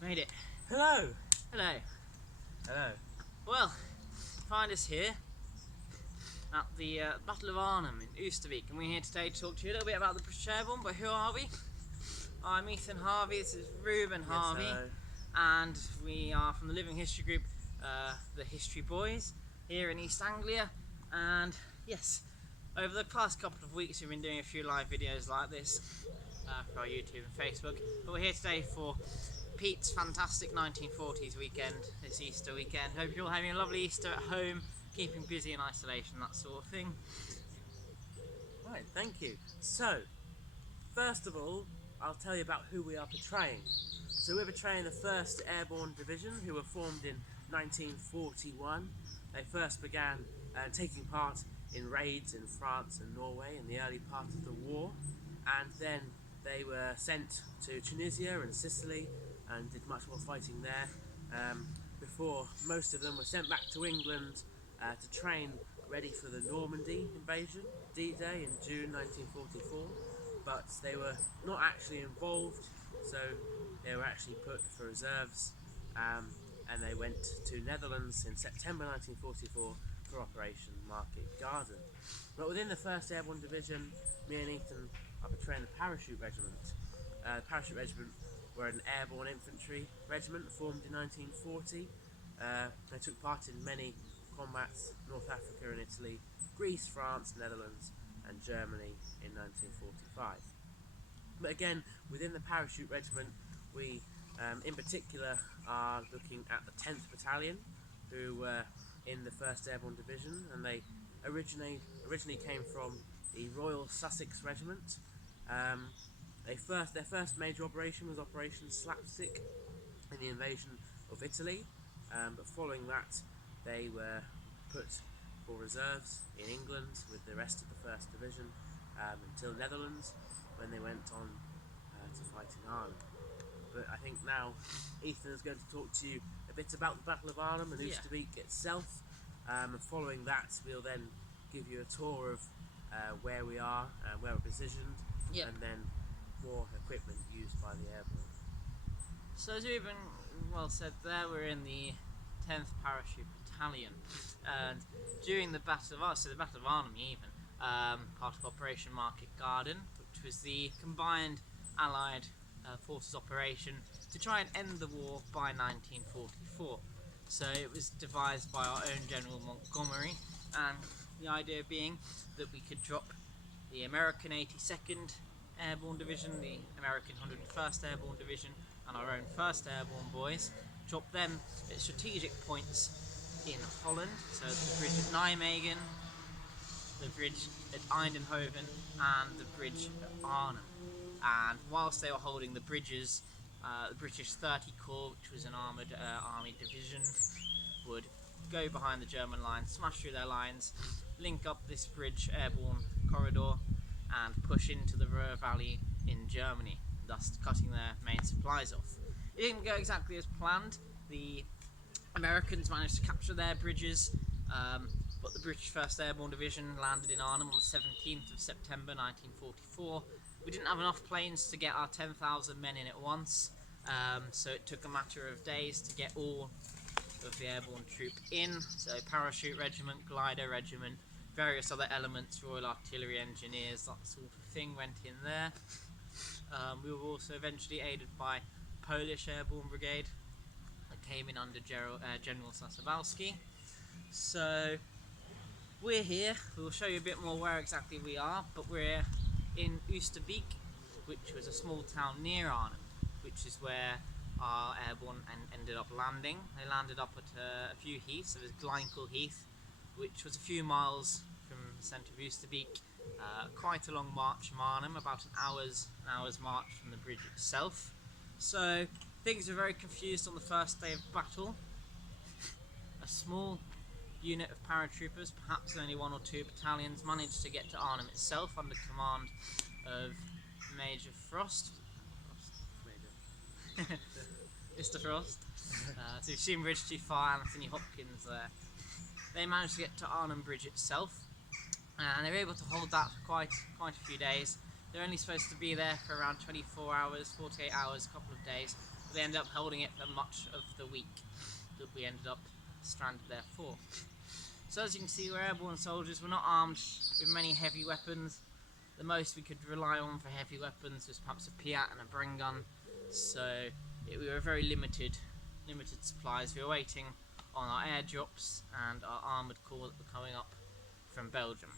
Made it. Hello. Hello. Hello. Well, find us here at the Battle of Arnhem in Oosterbeek, and we're here today to talk to you a little bit about the British Airborne. But who are we? I'm Ethan Harvey, this is Ruben Harvey, hello. and we are from the Living History Group, the History Boys, here in East Anglia. And yes, over the past couple of weeks we've been doing a few live videos like this for our YouTube and Facebook, but we're here today for Pete's fantastic 1940s weekend, this Easter weekend. Hope you're all having a lovely Easter at home, keeping busy in isolation, that sort of thing. Right, thank you. So, first of all, I'll tell you about who we are portraying. So we're portraying the 1st Airborne Division, who were formed in 1941. They first began taking part in raids in France and Norway in the early part of the war, and then they were sent to Tunisia and Sicily and did much more fighting there before most of them were sent back to England to train ready for the Normandy invasion, D-Day in June 1944, but they were not actually involved, so they were actually put for reserves, and they went to Netherlands in September 1944 for Operation Market Garden. But within the 1st Airborne Division, me and Ethan are portraying the Parachute Regiment. The Parachute Regiment were an airborne infantry regiment formed in 1940. They took part in many combats, North Africa and Italy, Greece, France, Netherlands and Germany in 1945. But again, within the Parachute Regiment, we in particular are looking at the 10th Battalion, who were in the 1st Airborne Division, and they originally came from the Royal Sussex Regiment. Their first major operation was Operation Slapstick in the invasion of Italy, but following that they were put for reserves in England with the rest of the 1st Division until Netherlands, when they went on to fight in Arnhem. But I think now Ethan is going to talk to you a bit about the Battle of Arnhem and Oosterbeek itself, and following that we'll then give you a tour of where we are and where we're positioned, and then more equipment used by the Airborne. So as Ruben well said there, we're in the 10th Parachute Battalion, and during the Battle of Arnhem, so the Battle of Arnhem even, part of Operation Market Garden, which was the combined Allied forces operation to try and end the war by 1944. So it was devised by our own General Montgomery, and the idea being that we could drop the American 82nd Airborne Division, the American 101st Airborne Division and our own 1st Airborne boys, drop them at strategic points in Holland, so the bridge at Nijmegen, the bridge at Eindhoven and the bridge at Arnhem. And whilst they were holding the bridges, the British 30 Corps, which was an armoured army division, would go behind the German lines, smash through their lines, link up this bridge airborne corridor and push into the Ruhr Valley in Germany, thus cutting their main supplies off. It didn't go exactly as planned. The Americans managed to capture their bridges, but the British 1st Airborne Division landed in Arnhem on the 17th of September 1944. We didn't have enough planes to get our 10,000 men in at once, so it took a matter of days to get all of the airborne troop in. So Parachute Regiment, Glider Regiment, various other elements, Royal Artillery Engineers, that sort of thing went in there. We were also eventually aided by Polish Airborne Brigade that came in under General Sasabowski. So we're here, we'll show you a bit more where exactly we are, but we're in Oosterbeek, which was a small town near Arnhem, which is where our airborne ended up landing. They landed up at a few heaths. There was Glynkel Heath, which was a few miles from the centre of Oosterbeek, quite a long march from Arnhem, about an hour's march from the bridge itself. So things were very confused on the first day of battle. A small unit of paratroopers, perhaps only 1 or 2 battalions, managed to get to Arnhem itself under command of Major Frost. Mr. Frost. So you've seen Bridge too far, Anthony Hopkins there. They managed to get to Arnhem Bridge itself, and they were able to hold that for quite a few days They're only supposed to be there for around 24 hours, 48 hours, a couple of days. But they ended up holding it for much of the week that we ended up stranded there for. So as you can see, we're airborne soldiers. We're not armed with many heavy weapons. The most we could rely on for heavy weapons was perhaps a Piat and a Bren gun. So we were very limited supplies. We were waiting on our airdrops and our armoured corps that were coming up from Belgium.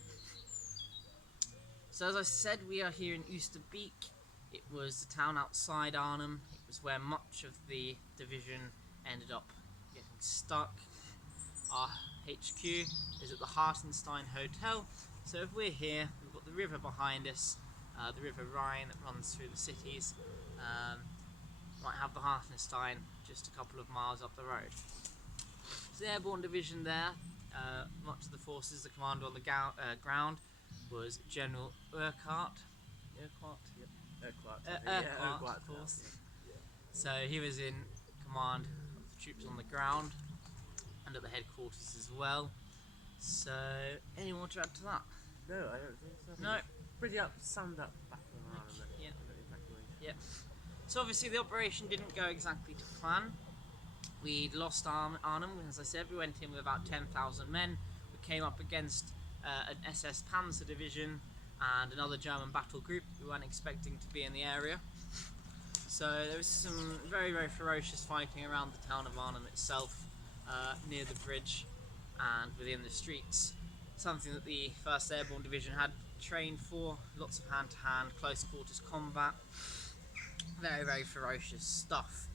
So as I said, we are here in Oosterbeek. It was the town outside Arnhem. It was where much of the division ended up getting stuck. Our HQ is at the Hartenstein Hotel. So if we're here, we've got the river behind us, the River Rhine that runs through the cities. Might have the Hartenstein just a couple of miles up the road. So the Airborne Division there, much of the forces, the commander on the ground was General Urquhart. Urquhart, of course. Yeah. So he was in command of the troops on the ground and at the headquarters as well. So, any more to add to that? No, I don't think so. No. Pretty summed up battle of Arnhem. Yeah. Yep. So obviously the operation didn't go exactly to plan. We'd lost Arnhem, as I said. We went in with about 10,000 men. We came up against an SS Panzer division and another German battle group. We weren't expecting to be in the area. So there was some very, very ferocious fighting around the town of Arnhem itself, near the bridge and within the streets. Something that the 1st Airborne Division had trained for. Lots of hand-to-hand, close quarters combat. Very, very ferocious stuff.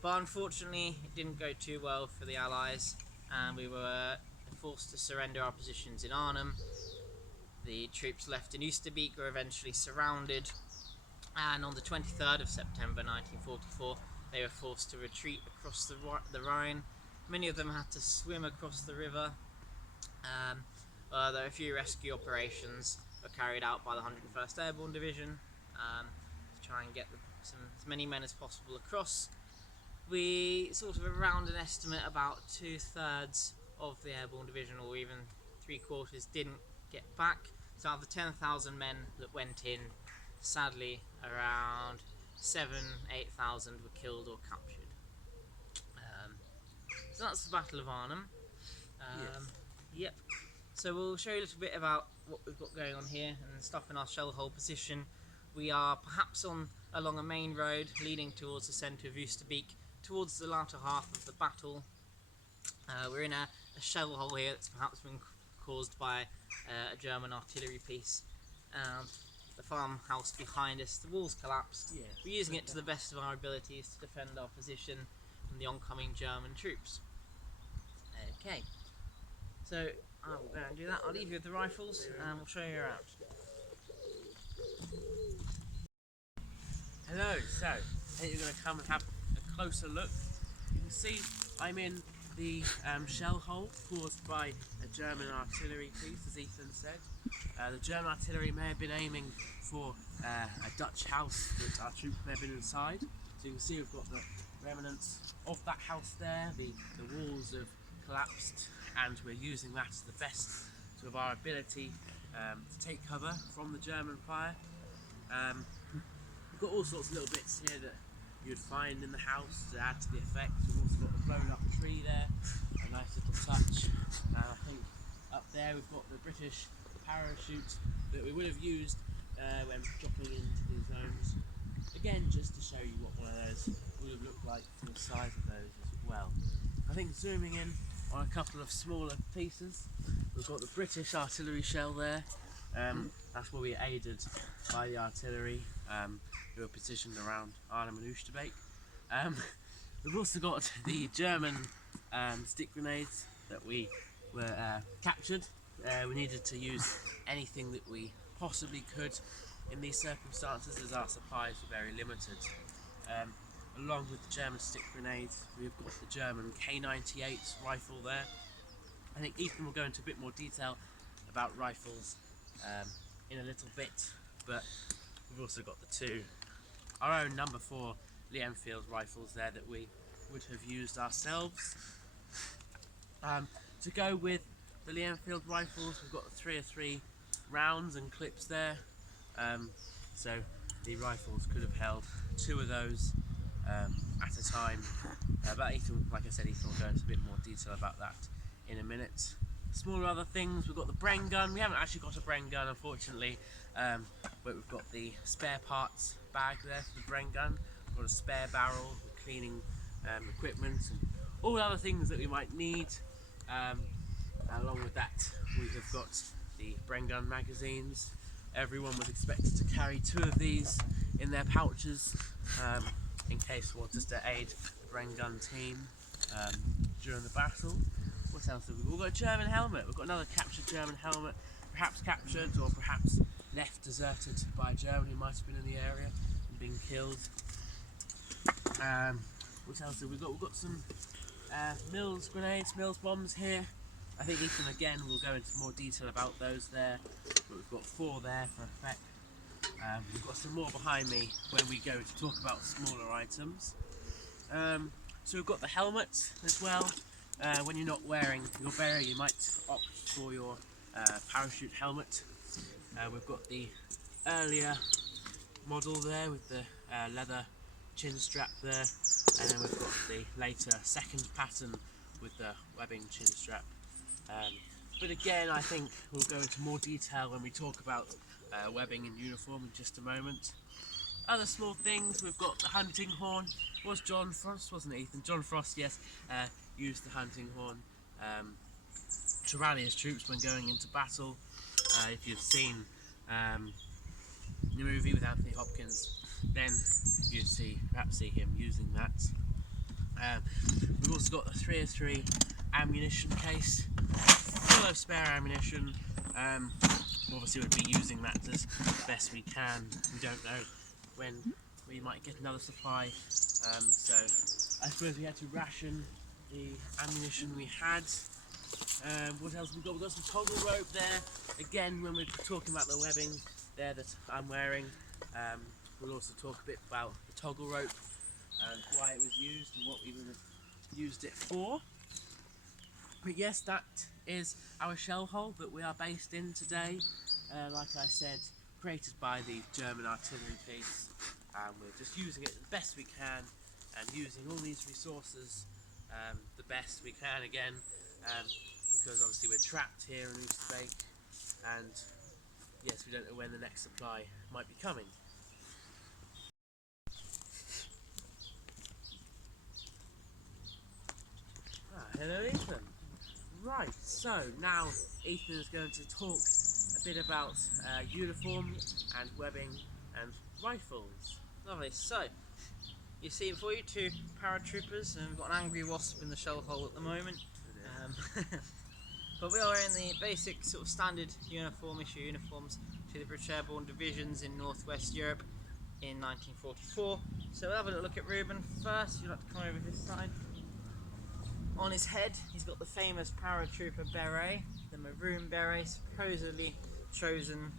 But unfortunately, it didn't go too well for the Allies, and we were forced to surrender our positions in Arnhem. The troops left in Oosterbeek were eventually surrounded, and on the 23rd of September 1944, they were forced to retreat across the Rhine. Many of them had to swim across the river. There were a few rescue operations were carried out by the 101st Airborne Division to try and get as many men as possible across. We sort of around an estimate about 2/3 of the Airborne Division, or even 3/4, didn't get back. So out of the 10,000 men that went in, sadly around 7,000-8,000 were killed or captured. So that's the Battle of Arnhem. Yes. Yep. So we'll show you a little bit about what we've got going on here and stuff in our shell hole position. We are perhaps along a main road leading towards the centre of Oosterbeek, towards the latter half of the battle. We're in a shell hole here that's perhaps been caused by a German artillery piece. The farmhouse behind us, the walls collapsed. Yeah. We're using it to the best of our abilities to defend our position from the oncoming German troops. Okay, so I'll go and do that. I'll leave you with the rifles and we'll show you around. Hello, so I think you're going to come and have a closer look. You can see I'm in the shell hole caused by a German artillery piece, as Ethan said. The German artillery may have been aiming for a Dutch house that our troops may have been inside. So you can see we've got the remnants of that house there. The walls have collapsed, and we're using that to the best of our ability to take cover from the German fire. We've got all sorts of little bits here that you'd find in the house to add to the effect. We've also got a blown up tree there, a nice little touch. I think up there we've got the British parachute that we would have used when dropping into the zones. Again, just to show you what one of those would have looked like for the size of those as well. I think zooming in on a couple of smaller pieces, we've got the British artillery shell there. That's where we were aided by the artillery who were positioned around Arnhem and Oosterbeek. We've also got the German stick grenades that we were captured. We needed to use anything that we possibly could in these circumstances, as our supplies were very limited. Along with the German stick grenades, we've got the German K98 rifle there. I think Ethan will go into a bit more detail about rifles in a little bit, but we've also got our own number 4 Lee-Enfield rifles there that we would have used ourselves. To go with the Lee-Enfield rifles, we've got the 303 rounds and clips there. so the rifles could have held 2 of those at a time. But Ethan, like I said, Ethan will go into a bit more detail about that in a minute. Smaller other things, we've got the Bren gun. We haven't actually got a Bren gun, unfortunately, but we've got the spare parts bag there for the Bren gun. We've got a spare barrel, cleaning equipment, and all other things that we might need. Along with that, we have got the Bren gun magazines. Everyone was expected to carry 2 of these in their pouches in case we want us to aid the Bren gun team during the battle. What else have we got? We've got a German helmet. We've got another captured German helmet, perhaps captured or perhaps left deserted by Germany, who might have been in the area and been killed. What else have we got? We've got some Mills grenades, Mills bombs here. I think Ethan again will go into more detail about those there, but we've got 4 there for effect. We've got some more behind me when we go to talk about smaller items. So we've got the helmet as well. When you're not wearing your beret, you might opt for your parachute helmet. We've got the earlier model there with the leather chin strap there, and then we've got the later second pattern with the webbing chin strap. But again, I think we'll go into more detail when we talk about webbing and uniform in just a moment. Other small things, we've got the hunting horn. It was John Frost, wasn't it, Ethan? John Frost, yes, used the hunting horn to rally his troops when going into battle. If you've seen the movie with Anthony Hopkins, then you'd perhaps see him using that. We've also got the 303 ammunition case, full of spare ammunition. Obviously we'll be using that as best we can. We don't know when we might get another supply, so I suppose we had to ration the ammunition we had. What else have we got? We've got some toggle rope there. Again, when we're talking about the webbing there that I'm wearing, we'll also talk a bit about the toggle rope and why it was used and what we would have used it for. But yes, that is our shell hole that we are based in today. Like I said, created by the German artillery piece, and we're just using it the best we can and using all these resources the best we can again, because obviously we're trapped here in Oosterbeek, and yes, we don't know when the next supply might be coming. Hello Ethan. Right, so now Ethan is going to talk a bit about uniform and webbing and rifles. Lovely. So, you see before you 2 paratroopers, and we've got an angry wasp in the shell hole at the moment. But we are in the basic sort of standard issue uniforms to the British Airborne divisions in Northwest Europe in 1944. So we'll have a little look at Ruben first. You'll have to come over this side. On his head, he's got the famous paratrooper beret, the maroon beret, supposedly chosen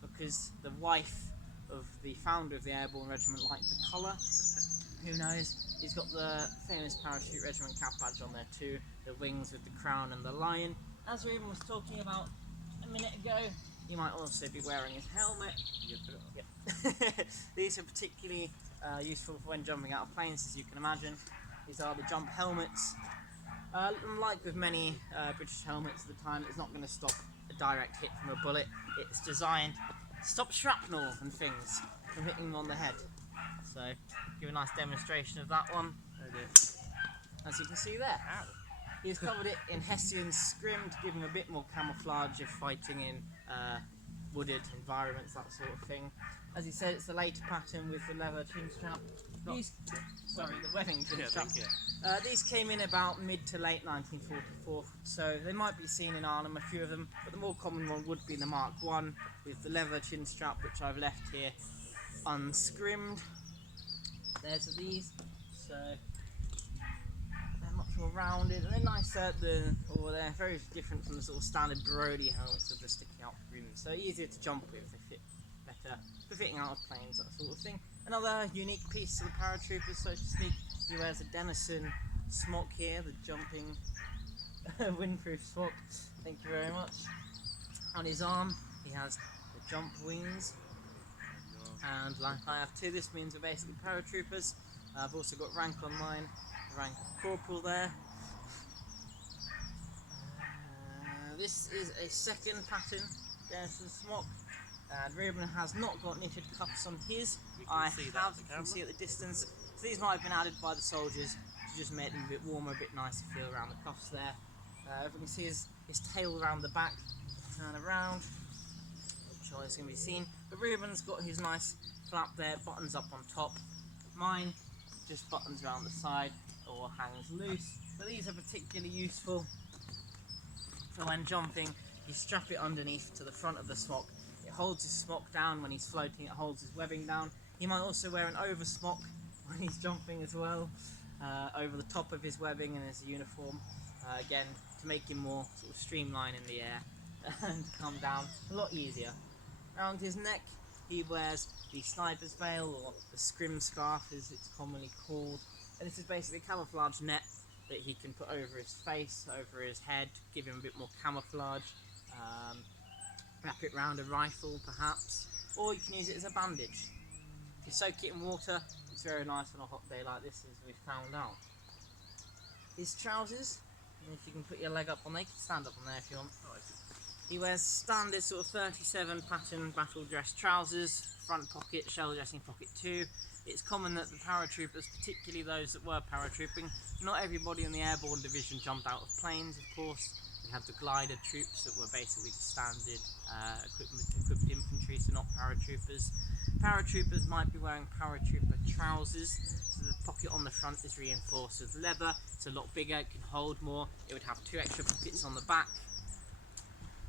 because the wife of the founder of the Airborne regiment liked the colour. Who knows? He's got the famous parachute regiment cap badge on there too, the wings with the crown and the lion. As Ruben was talking about a minute ago, you might also be wearing his helmet. Yep. These are particularly useful for when jumping out of planes, as you can imagine. These are the jump helmets. Unlike with many British helmets at the time, it's not going to stop a direct hit from a bullet. It's designed to stop shrapnel and things from hitting them on the head. So, give a nice demonstration of that one. As you can see there. He's covered it in Hessian scrim to give him a bit more camouflage if fighting in wooded environments, that sort of thing. As he said, it's the later pattern with the leather chin strap. The webbing chin strap. These came in about mid to late 1944, so they might be seen in Arnhem, a few of them, but the more common one would be the Mark I with the leather chin strap, which I've left here unscrimmed. There's these, so they're much more rounded and they're nicer they're very different from the sort of standard Brody helmets with the sticky out rims, so easier to jump with, they fit better for fitting out of planes, that sort of thing. Another unique piece of the paratroopers, so to speak, he wears a Denison smock here, the jumping windproof smock, thank you very much. On his arm he has the jump wings, and like I have two, this means we're basically paratroopers. I've also got rank on mine, rank corporal there. This is a second pattern, there's the smock, and Ruben has not got knitted cuffs on his. I have, you can see at the distance, so these might have been added by the soldiers to just make them a bit warmer, a bit nicer feel around the cuffs there. Everyone can see his tail around the back, turn around, I'm sure it's going to be seen. But Ruben's got his nice flap there, buttons up on top. Mine just buttons around the side or hangs loose, but these are particularly useful for when jumping. You strap it underneath to the front of the smock. It holds his smock down when he's floating, it holds his webbing down. He might also wear an over smock when he's jumping as well, over the top of his webbing and his uniform, again to make him more sort of streamlined in the air and come down a lot easier. Around his neck he wears the sniper's veil, or the scrim scarf as it's commonly called, and this is basically a camouflage net that he can put over his face, over his head, give him a bit more camouflage. Wrap it round a rifle perhaps, or you can use it as a bandage. If you soak it in water, it's very nice on a hot day like this, as we found out. His trousers, and if you can put your leg up on there, you can stand up on there if you want. He wears standard sort of 37 pattern battle dress trousers, front pocket, shell dressing pocket too. It's common that the paratroopers, particularly those that were paratrooping, not everybody in the Airborne division jumped out of planes, of course. We had the glider troops that were basically just standard equipped infantry, so not paratroopers. Paratroopers might be wearing paratrooper trousers, so the pocket on the front is reinforced with leather. It's a lot bigger, it can hold more, it would have 2 extra pockets on the back.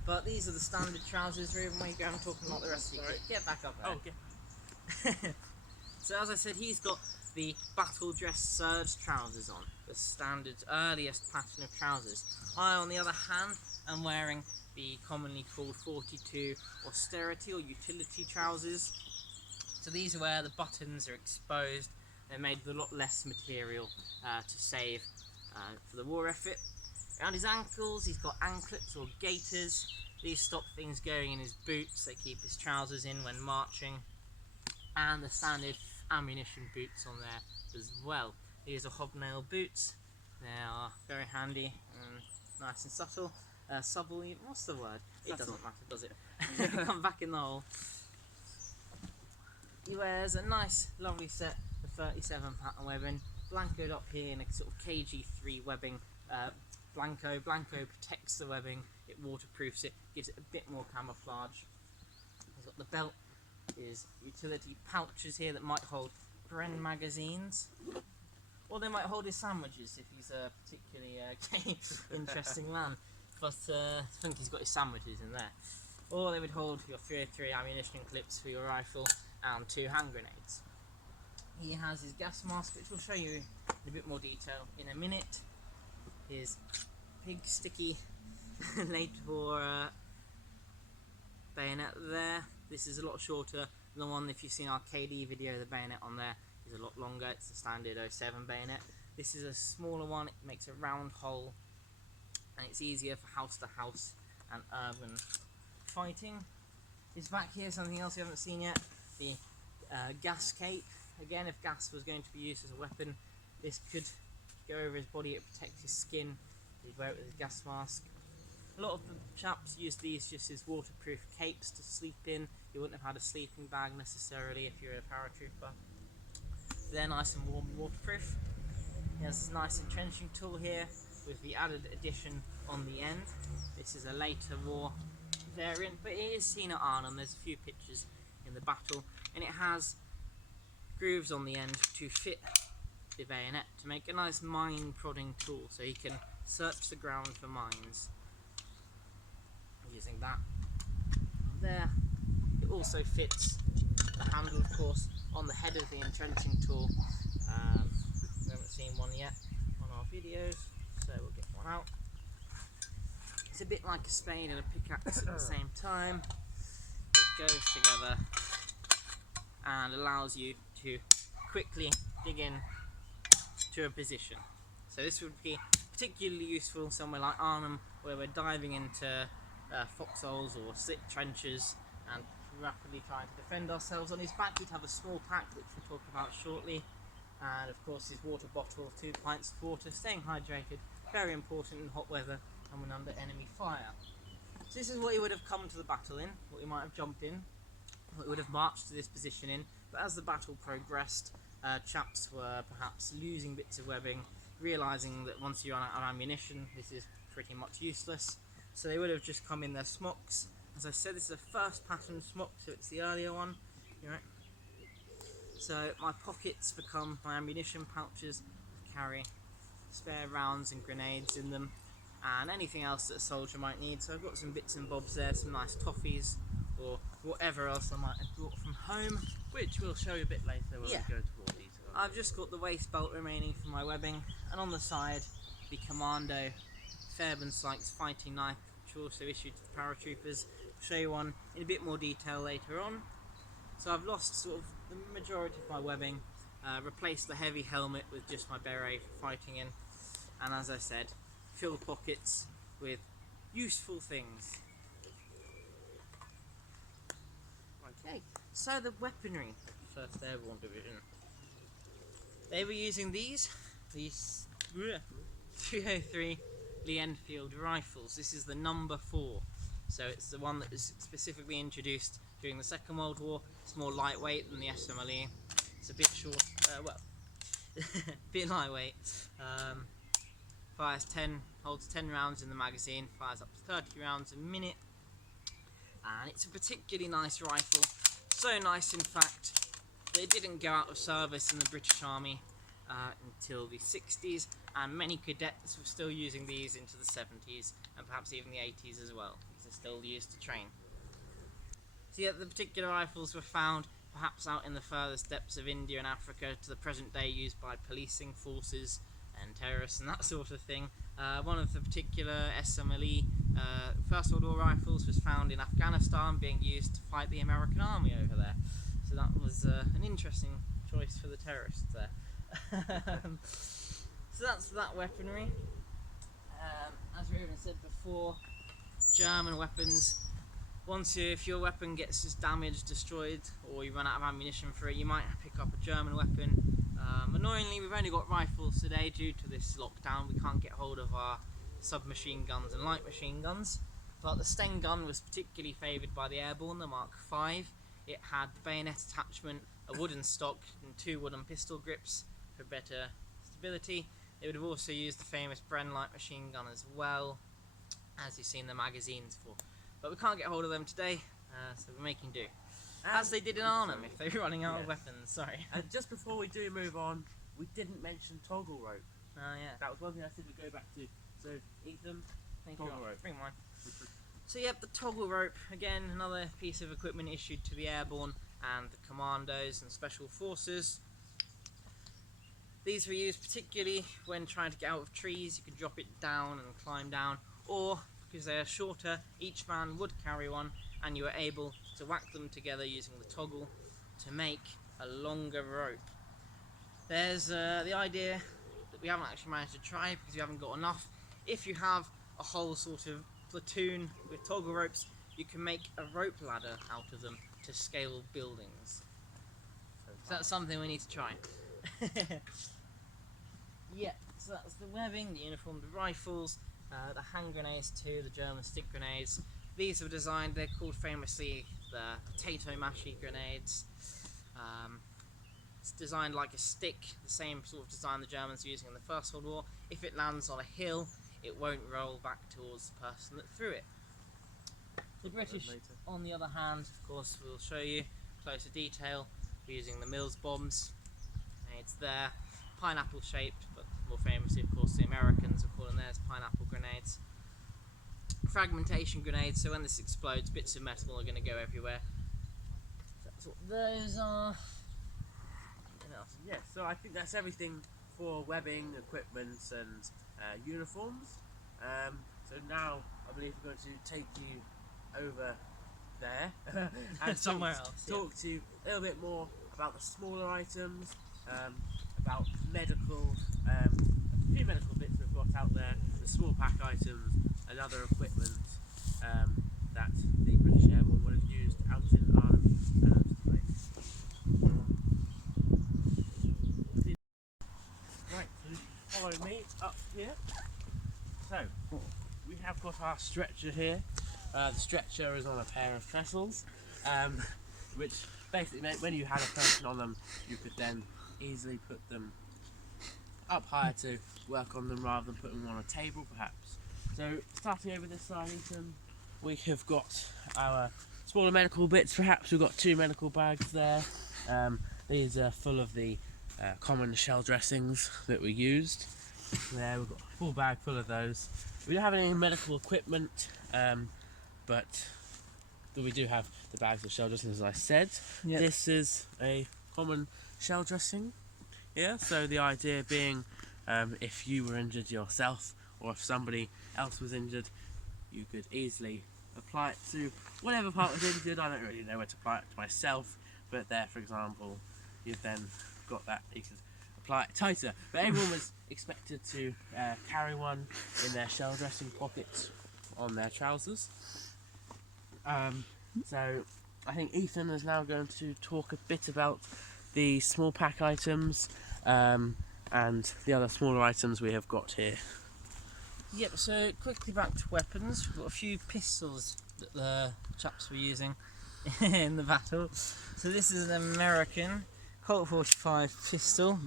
But these are the standard trousers. Ruben, where you go? I'm talking about the rest of you. Get back up there. Oh, okay. So as I said, he's got the battle dress serge trousers on, the standard earliest pattern of trousers. I, on the other hand, am wearing the commonly called 42 austerity or utility trousers. So these are where the buttons are exposed. They're made with a lot less material to save for the war effort. Around his ankles, he's got anklets or gaiters. These stop things going in his boots. They keep his trousers in when marching. And the standard ammunition boots on there as well. These are hobnail boots. They are very handy and nice and subtle. Subtle, what's the word? It doesn't matter, does it? Come back in the hole. He wears a nice, lovely set of 37 pattern webbing, blancoed up here in a sort of KG3 webbing. Blanco protects the webbing, it waterproofs it, gives it a bit more camouflage. He's got the belt, his utility pouches here that might hold Bren magazines, or they might hold his sandwiches if he's a particularly interesting man. But I think he's got his sandwiches in there. Or they would hold your 303 ammunition clips for your rifle and 2 hand grenades. He has his gas mask, which we'll show you in a bit more detail in a minute. His big sticky Lator bayonet there. This is a lot shorter than the one, if you've seen our KD video, the bayonet on there is a lot longer. It's the standard 07 bayonet. This is a smaller one, it makes a round hole and it's easier for house to house and urban fighting. His back here, something else you haven't seen yet, the gas cape. Again, if gas was going to be used as a weapon, this could go over his body, it protects his skin. He'd wear it with his gas mask. A lot of the chaps use these just as waterproof capes to sleep in. You wouldn't have had a sleeping bag necessarily if you're a paratrooper. They're nice and warm and waterproof. He has this nice entrenching tool here with the added addition on the end. This is a later war variant, but it is seen at Arnhem. There's a few pictures in the battle, and it has grooves on the end to fit the bayonet to make a nice mine prodding tool, so he can search the ground for mines using that. There, it also fits the handle, of course, on the head of the entrenching tool. We haven't seen one yet on our videos, so we'll get one out. It's a bit like a spade and a pickaxe at the same time. It goes together and allows you to quickly dig in to a position. So this would be particularly useful somewhere like Arnhem, where we're diving into foxholes or slit trenches and rapidly trying to defend ourselves. On his back he'd have a small pack, which we'll talk about shortly, and of course his water bottle, 2 pints of water, staying hydrated, very important in hot weather and when under enemy fire. So this is what he would have come to the battle in, what he might have jumped in, what he would have marched to this position in, but as the battle progressed, chaps were perhaps losing bits of webbing, realising that once you run out of ammunition this is pretty much useless, so they would have just come in their smocks. As I said, this is a first pattern smock, so it's the earlier one. Right. So my pockets become my ammunition pouches, carry spare rounds and grenades in them, and anything else that a soldier might need. So I've got some bits and bobs there, some nice toffees, or whatever else I might have brought from home. Which we'll show you a bit later when we go into more detail. I've just got the waist belt remaining for my webbing, and on the side the Commando Fairbairn Sykes fighting knife, which also issued to the paratroopers. I'll show you one in a bit more detail later on. So I've lost sort of the majority of my webbing, replaced the heavy helmet with just my beret for fighting in, and as I said, filled pockets with useful things. Okay, so the weaponry of the 1st Airborne Division. They were using these 303 Lee-Enfield rifles. This is the number 4, so it's the one that was specifically introduced during the Second World War. It's more lightweight than the SMLE. It's a bit short, bit lightweight. Holds 10 rounds in the magazine, fires up to 30 rounds a minute, and it's a particularly nice rifle. So nice, in fact, that it didn't go out of service in the British Army until the 60s, and many cadets were still using these into the 70s and perhaps even the 80s as well. These are still used to train. So yeah, the particular rifles were found perhaps out in the furthest depths of India and Africa, to the present day used by policing forces and terrorists and that sort of thing. One of the particular SMLE First World War rifles was found in Afghanistan, being used to fight the American army over there. So that was an interesting choice for the terrorists there. So that's that weaponry. As Ruben said before, German weapons. If your weapon gets just damaged, destroyed, or you run out of ammunition for it, you might pick up a German weapon. Annoyingly, we've only got rifles today due to this lockdown. We can't get hold of our submachine guns and light machine guns. But the Sten gun was particularly favoured by the Airborne, the Mark V. It had the bayonet attachment, a wooden stock, and 2 wooden pistol grips for better stability. They would have also used the famous Bren light machine gun as well, as you've seen the magazines for. But we can't get hold of them today, so we're making do. As they did in Arnhem, if they were running out of weapons, sorry. And just before we do move on, we didn't mention toggle rope. Oh yeah. That was one thing I said we'd go back to. So, Ethan, toggle rope. Bring mine. So yep, the toggle rope, again, another piece of equipment issued to the Airborne and the Commandos and Special Forces. These were used particularly when trying to get out of trees. You could drop it down and climb down, or because they are shorter, each man would carry one, and you were able to whack them together using the toggle to make a longer rope. There's the idea that we haven't actually managed to try because we haven't got enough. If you have a whole sort of platoon with toggle ropes, you can make a rope ladder out of them to scale buildings. So that's something we need to try. Yeah, so that's the webbing, the uniform, the rifles, the hand grenades too, the German stick grenades. These were designed, they're called famously the potato mashy grenades. It's designed like a stick, the same sort of design the Germans were using in the First World War. If it lands on a hill, it won't roll back towards the person that threw it. The British, on the other hand, of course, we'll show you closer detail, using the Mills bombs. It's there, pineapple shaped, but more famously, of course, the Americans are calling theirs pineapple grenades. Fragmentation grenades, so when this explodes, bits of metal are going to go everywhere. That's what those are. Yes, so I think that's everything for webbing, equipment and uniforms. So now I believe we're going to take you over there and somewhere else. Talk to you a little bit more about the smaller items, about medical, a few medical bits we've got out there, the small pack items and other equipment that the British Airborne would have used out in Arnhem. up here. So, we have got our stretcher here. The stretcher is on a pair of trestles, which basically meant when you had a person on them, you could then easily put them up higher to work on them rather than putting them on a table perhaps. So starting over this side, Ethan, we have got our smaller medical bits perhaps. We've got 2 medical bags there. These are full of the common shell dressings that we used. There we've got a full bag full of those. We don't have any medical equipment, but we do have the bags of shell dressings as I said. Yep. This is a common shell dressing. Yeah, so the idea being if you were injured yourself or if somebody else was injured, you could easily apply it to whatever part was injured. I don't really know where to apply it to myself, but there, for example, you've then got that, you could apply it tighter. But everyone was expected to carry one in their shell dressing pockets on their trousers. So I think Ethan is now going to talk a bit about the small pack items and the other smaller items we have got here. Yep, so quickly back to weapons. We've got a few pistols that the chaps were using in the battle. So this is an American Colt 45 pistol.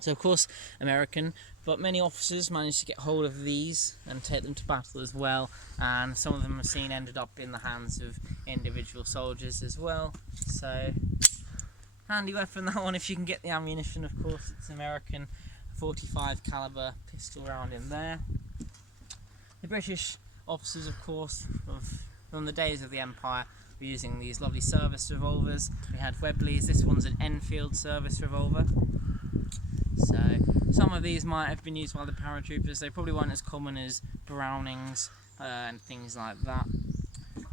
So of course American, but many officers managed to get hold of these and take them to battle as well, and some of them I've seen ended up in the hands of individual soldiers as well. So handy weapon, that one, if you can get the ammunition. Of course, it's American 45 caliber pistol round in there. The British officers, of course, from the days of the Empire, were using these lovely service revolvers. We had Webleys. This one's an Enfield service revolver. So some of these might have been used by the paratroopers. They probably weren't as common as Brownings and things like that.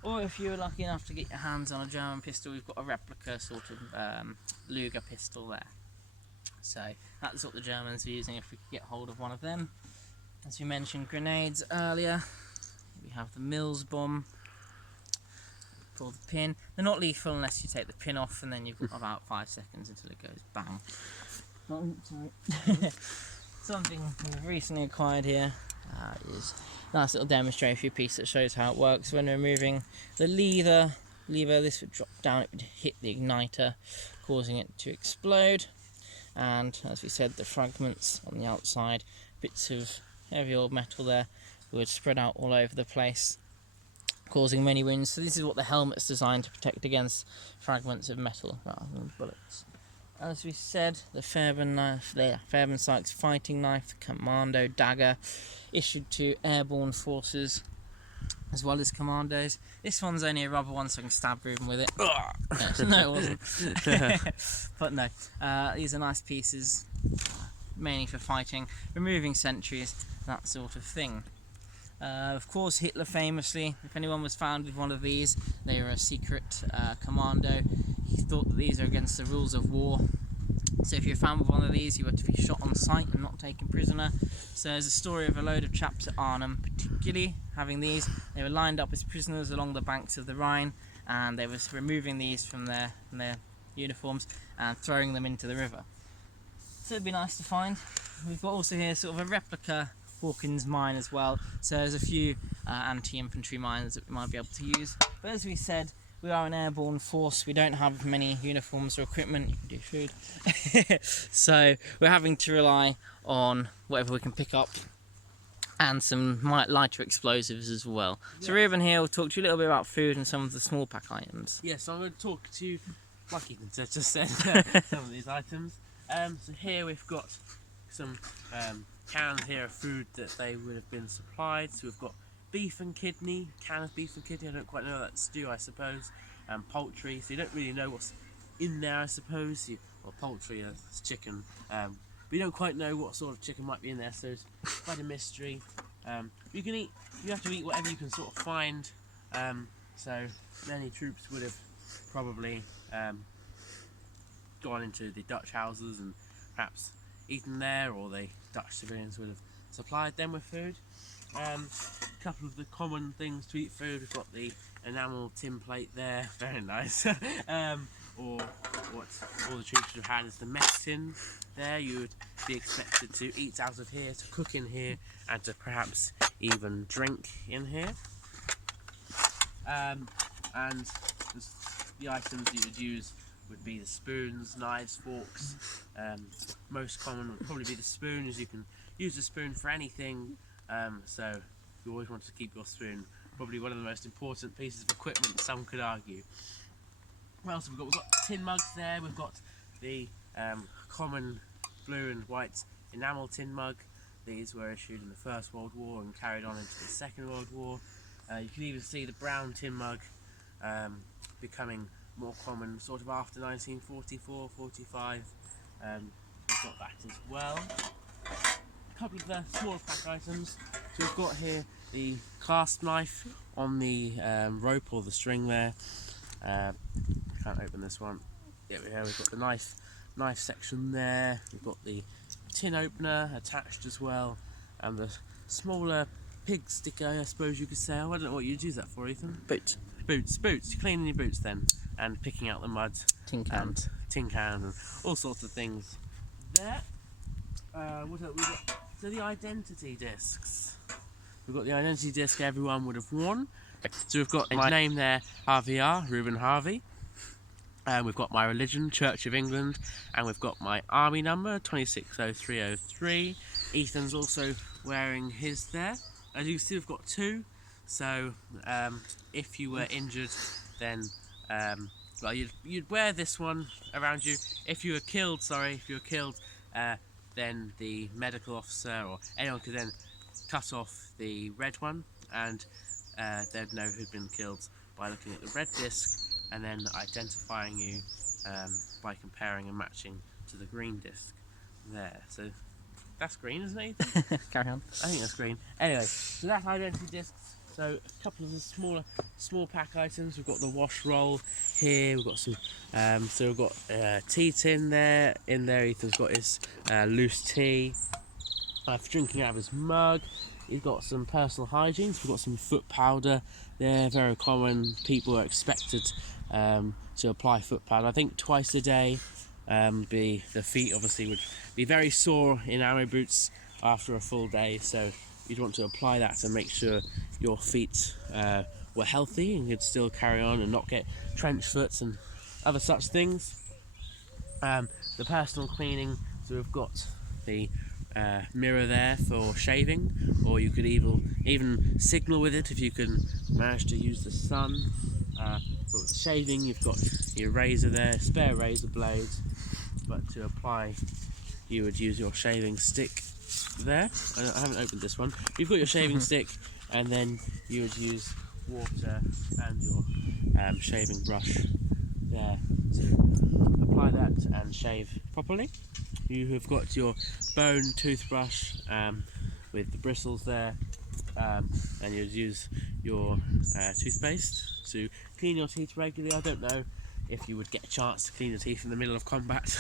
Or if you were lucky enough to get your hands on a German pistol, we've got a replica sort of Luger pistol there. So that's what the Germans were using if we could get hold of one of them. As we mentioned, grenades earlier. We have the Mills bomb. Pull the pin. They're not lethal unless you take the pin off, and then you've got about 5 seconds until it goes bang. Oh, sorry. Something we've recently acquired here is a nice little demonstration piece that shows how it works. When removing the lever, this would drop down, it would hit the igniter, causing it to explode. And as we said, the fragments on the outside, bits of heavy old metal there, would spread out all over the place, causing many wounds. So this is what the helmet's designed to protect against, fragments of metal rather than bullets. As we said, the Fairbairn knife, the Fairbairn Sykes fighting knife, the Commando dagger, issued to airborne forces as well as commandos. This one's only a rubber one, so I can stab through them with it. No, it wasn't. But no, these are nice pieces, mainly for fighting, removing sentries, that sort of thing. Of course, Hitler famously, if anyone was found with one of these, they were a secret commando. He thought that these are against the rules of war. So if you're found with one of these, you were to be shot on sight and not taken prisoner. So there's a story of a load of chaps at Arnhem, particularly having these. They were lined up as prisoners along the banks of the Rhine, and they were removing these from their uniforms and throwing them into the river. So it'd be nice to find. We've got also here sort of a replica Hawkins mine as well, so there's a few anti-infantry mines that we might be able to use. But as we said, we are an airborne force. We don't have many uniforms or equipment. You can do food. So we're having to rely on whatever we can pick up, and some lighter explosives as well. Yeah. So Ruben here will talk to you a little bit about food and some of the small pack items. Yes, I'm going to talk to you, like Ethan just said, some of these items. So here we've got some cans here of food that they would have been supplied. So we've got beef and kidney, can of beef and kidney, I don't quite know, that's stew I suppose, and poultry, so you don't really know what's in there I suppose. Well, poultry is chicken, but you don't quite know what sort of chicken might be in there, so it's quite a mystery. You have to eat whatever you can sort of find, so many troops would have probably gone into the Dutch houses and perhaps eaten there, or the Dutch civilians would have supplied them with food. A couple of the common things to eat food. We've got the enamel tin plate there, very nice. Or what all the troops have had is the mess tin there. You would be expected to eat out of here, to cook in here, and to perhaps even drink in here. And the items that you would use would be the spoons, knives, forks. Most common would probably be the spoon, as you can use a spoon for anything. So you always want to keep your spoon. Probably one of the most important pieces of equipment, some could argue. What else have we got? We've got tin mugs there. We've got the common blue and white enamel tin mug. These were issued in the First World War and carried on into the Second World War. You can even see the brown tin mug becoming more common sort of after 1944, 45. We've got that as well. A couple of the smaller pack items. So we've got here the clasp knife on the rope or the string there. Can't open this one. There we go. We've got the knife section there. We've got the tin opener attached as well, and the smaller pig sticker, I suppose you could say. I don't know what you'd use that for, Ethan. Boots. Boots. You're cleaning your boots then, and picking out the mud. Tin cans. Tin cans and all sorts of things there. What else we've got? So the identity discs. We've got the identity disc everyone would have worn. So we've got my name there, Harvey R, Reuben Harvey. We've got my religion, Church of England, and we've got my army number, 260303. Ethan's also wearing his there. As you can see, we've got two. So if you were injured, then well, you'd wear this one around you. If you were killed, then the medical officer or anyone could then cut off the red one, and they'd know who'd been killed by looking at the red disc and then identifying you by comparing and matching to the green disc there. So that's green, isn't it, Ethan? Carry on. I think that's green. Anyway, so that's identity discs. So a couple of the small pack items. We've got the wash roll here. We've got some. So we've got tea tin there. In there, Ethan's got his loose tea for drinking out of his mug. He's got some personal hygiene. So we've got some foot powder there. Very common. People are expected to apply foot powder. I think twice a day. The feet obviously would be very sore in army boots after a full day. So you'd want to apply that to make sure your feet were healthy and could still carry on and not get trench foot and other such things. The personal cleaning, so we've got the mirror there for shaving, or you could even signal with it if you can manage to use the sun. But with shaving, you've got your razor there, spare razor blades, but to apply you would use your shaving stick there. I haven't opened this one. You've got your shaving stick, and then you would use water and your shaving brush there to apply that and shave properly. You have got your bone toothbrush with the bristles there, and you'd use your toothpaste to clean your teeth regularly. I don't know if you would get a chance to clean your teeth in the middle of combat,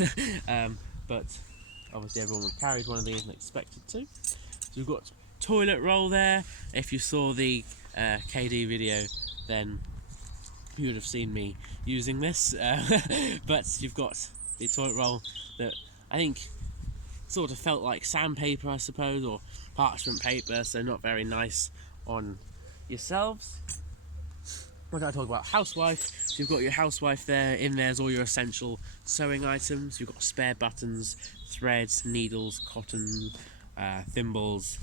but obviously everyone would carry one of these and expected to. So we've got toilet roll there. If you saw the KD video, then you would have seen me using this. But you've got the toilet roll that I think sort of felt like sandpaper, I suppose, or parchment paper, so not very nice on yourselves. What did I talk about? Housewife. So you've got your housewife there. In there's all your essential sewing items. You've got spare buttons, threads, needles, cotton, thimbles,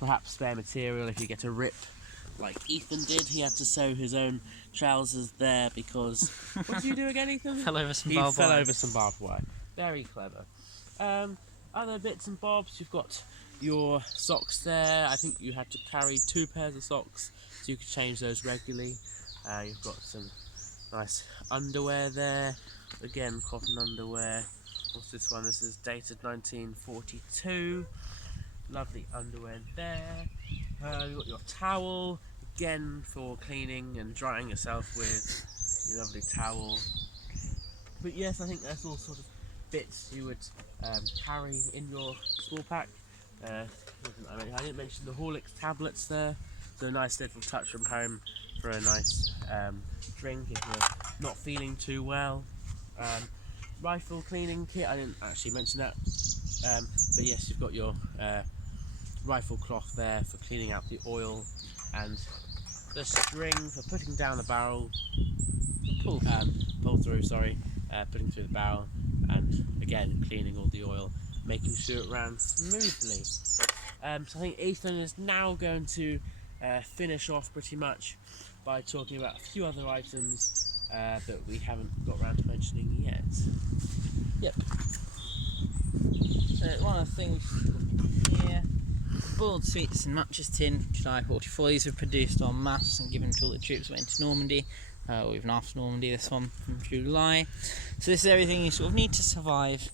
perhaps spare material if you get a rip like Ethan did. He had to sew his own trousers there because what did you do again, Ethan? Fell over some barbed wire. Very clever. Other bits and bobs, you've got your socks there. I think you had to carry 2 pairs of socks so you could change those regularly. You've got some nice underwear there, again cotton underwear. What's this one? This is dated 1942. Lovely underwear there. You've got your towel, again for cleaning and drying yourself with. Your lovely towel. But yes, I think that's all sort of bits you would carry in your small pack. I didn't mention the Horlicks tablets there. So a nice little touch from home for a nice drink if you're not feeling too well. Rifle cleaning kit, I didn't actually mention that. But yes, you've got your rifle cloth there for cleaning out the oil, and the string for putting down the barrel, pull through, putting through the barrel, and again cleaning all the oil, making sure it ran smoothly. So I think Ethan is now going to finish off pretty much by talking about a few other items that we haven't got around to mentioning yet. Yep. So one of the things here, boiled sweets and matches tin, July 44. These were produced en masse and given to all the troops who went to Normandy, or even after Normandy. This one from July. So this is everything you sort of need to survive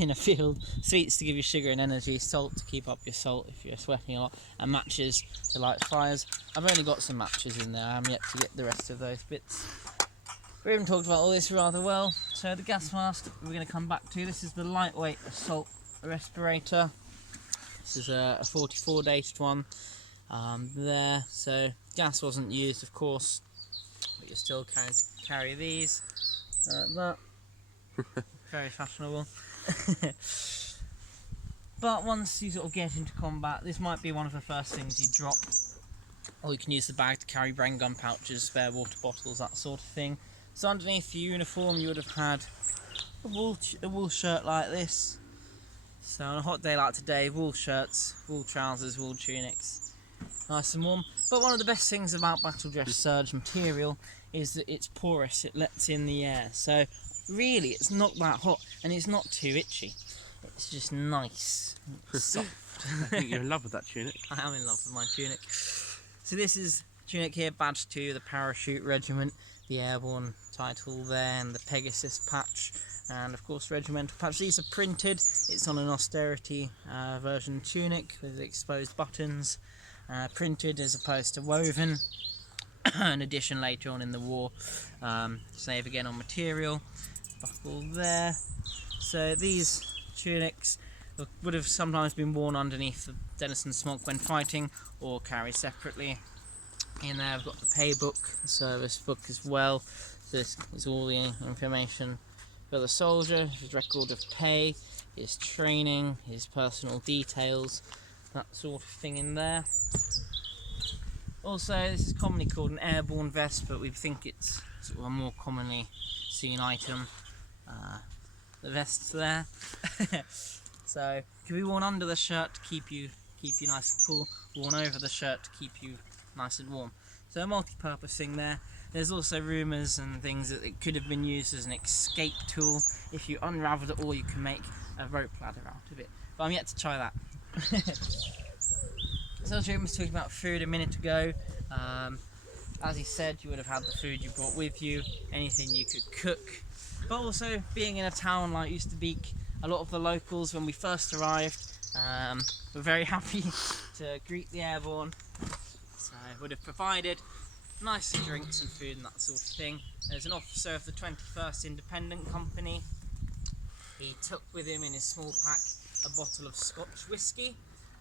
in a field. Sweets to give you sugar and energy, salt to keep up your salt if you're sweating a lot, and matches to light fires. I've only got some matches in there. I'm yet to get the rest of those bits. We haven't talked about all this rather well. So the gas mask we're going to come back to. This is the lightweight assault respirator. This is a 44 dated one there. So gas wasn't used, of course, but you're still going to carry these. That very fashionable. But once you sort of get into combat, this might be one of the first things you drop. Or you can use the bag to carry brain gun pouches, spare water bottles, that sort of thing. So underneath your uniform you would have had a wool shirt like this. So on a hot day like today, wool shirts, wool trousers, wool tunics, nice and warm. But one of the best things about battle dress serge material is that it's porous, it lets in the air. So really it's not that hot and it's not too itchy. It's just nice, soft. I think you're in love with that tunic. I am in love with my tunic. So this is tunic here, badge 2, the Parachute Regiment, the Airborne title there, and the Pegasus patch, and of course regimental patch. These are printed. It's on an austerity version tunic with exposed buttons, printed as opposed to woven. An addition later on in the war. Save again on material. Buckle there. So these tunics would have sometimes been worn underneath the Denison smock when fighting, or carried separately. In there I've got the pay book, the service book as well. So this is all the information for the soldier, his record of pay, his training, his personal details, that sort of thing in there. Also, this is commonly called an airborne vest, but we think it's sort of a more commonly seen item. The vest's there. So it can be worn under the shirt to keep you nice and cool, worn over the shirt to keep you nice and warm. So a multi-purpose thing there. There's also rumours and things that it could have been used as an escape tool. If you unravel it all, you can make a rope ladder out of it. But I'm yet to try that. So as Jim was talking about food a minute ago, as he said, you would have had the food you brought with you, anything you could cook. But also, being in a town like Easterbeek, a lot of the locals, when we first arrived, were very happy to greet the Airborne. So would have provided nice drinks and food and that sort of thing. There's an officer of the 21st Independent Company. He took with him in his small pack a bottle of Scotch whisky,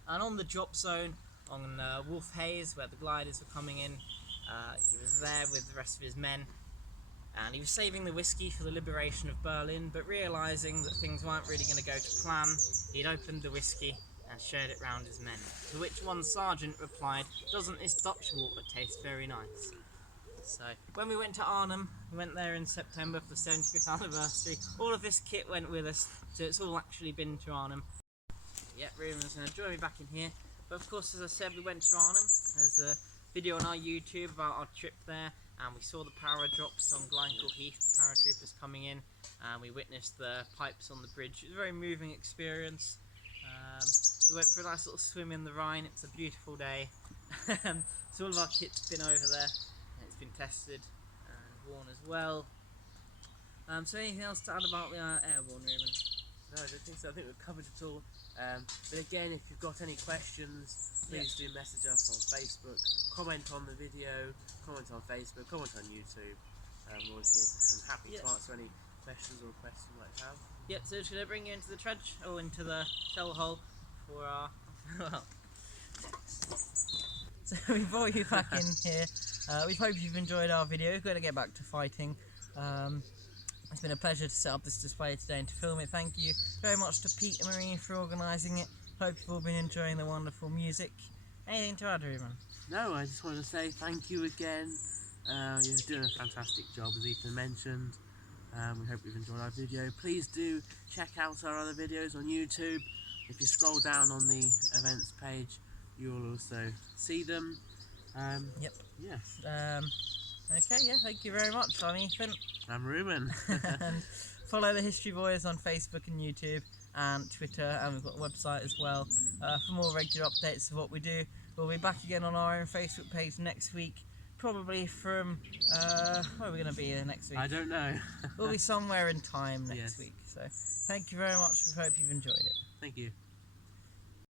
and on the drop zone on Wolf Haze, where the gliders were coming in, he was there with the rest of his men, and he was saving the whisky for the liberation of Berlin, but realising that things weren't really going to go to plan, he'd opened the whisky and shared it round his men, to which one sergeant replied, "Doesn't this Dutch water taste very nice?" So when we went to Arnhem, we went there in September for the 75th anniversary, all of this kit went with us, so it's all actually been to Arnhem. Yeah, Ruben's going to join me back in here, but of course, as I said, we went to Arnhem. There's a video on our YouTube about our trip there, and we saw the para drops on Glyncol Heath, paratroopers coming in, and we witnessed the pipes on the bridge. It was a very moving experience. We went for a nice little swim in the Rhine. It's a beautiful day. So all of our kit's been over there, and it's been tested and worn as well. So anything else to add about the Airborne, Ruben? No, I don't think so. I think we've covered it all. But again, if you've got any questions, please do message us on Facebook, comment on the video, comment on Facebook, comment on YouTube. We're always here and happy to answer any questions or requests you might have. Yep, so should I bring you into the trench, or into the shell hole for our Well, So we brought you back in here. We hope you've enjoyed our video. We're going to get back to fighting. It's been a pleasure to set up this display today and to film it. Thank you very much to Pete and Marie for organising it. Hope you've all been enjoying the wonderful music. Anything to add, Ruben? No, I just want to say thank you again. You're doing a fantastic job, as Ethan mentioned. We hope you've enjoyed our video. Please do check out our other videos on YouTube. If you scroll down on the events page, you will also see them. Yep. Yeah. Okay, yeah, thank you very much. I'm Ethan. I'm Ruben. And follow the History Boys on Facebook and YouTube and Twitter, and we've got a website as well for more regular updates of what we do. We'll be back again on our own Facebook page next week, probably from where are we going to be here next week? I don't know. We'll be somewhere in time next Yes. week. So thank you very much. We hope you've enjoyed it. Thank you.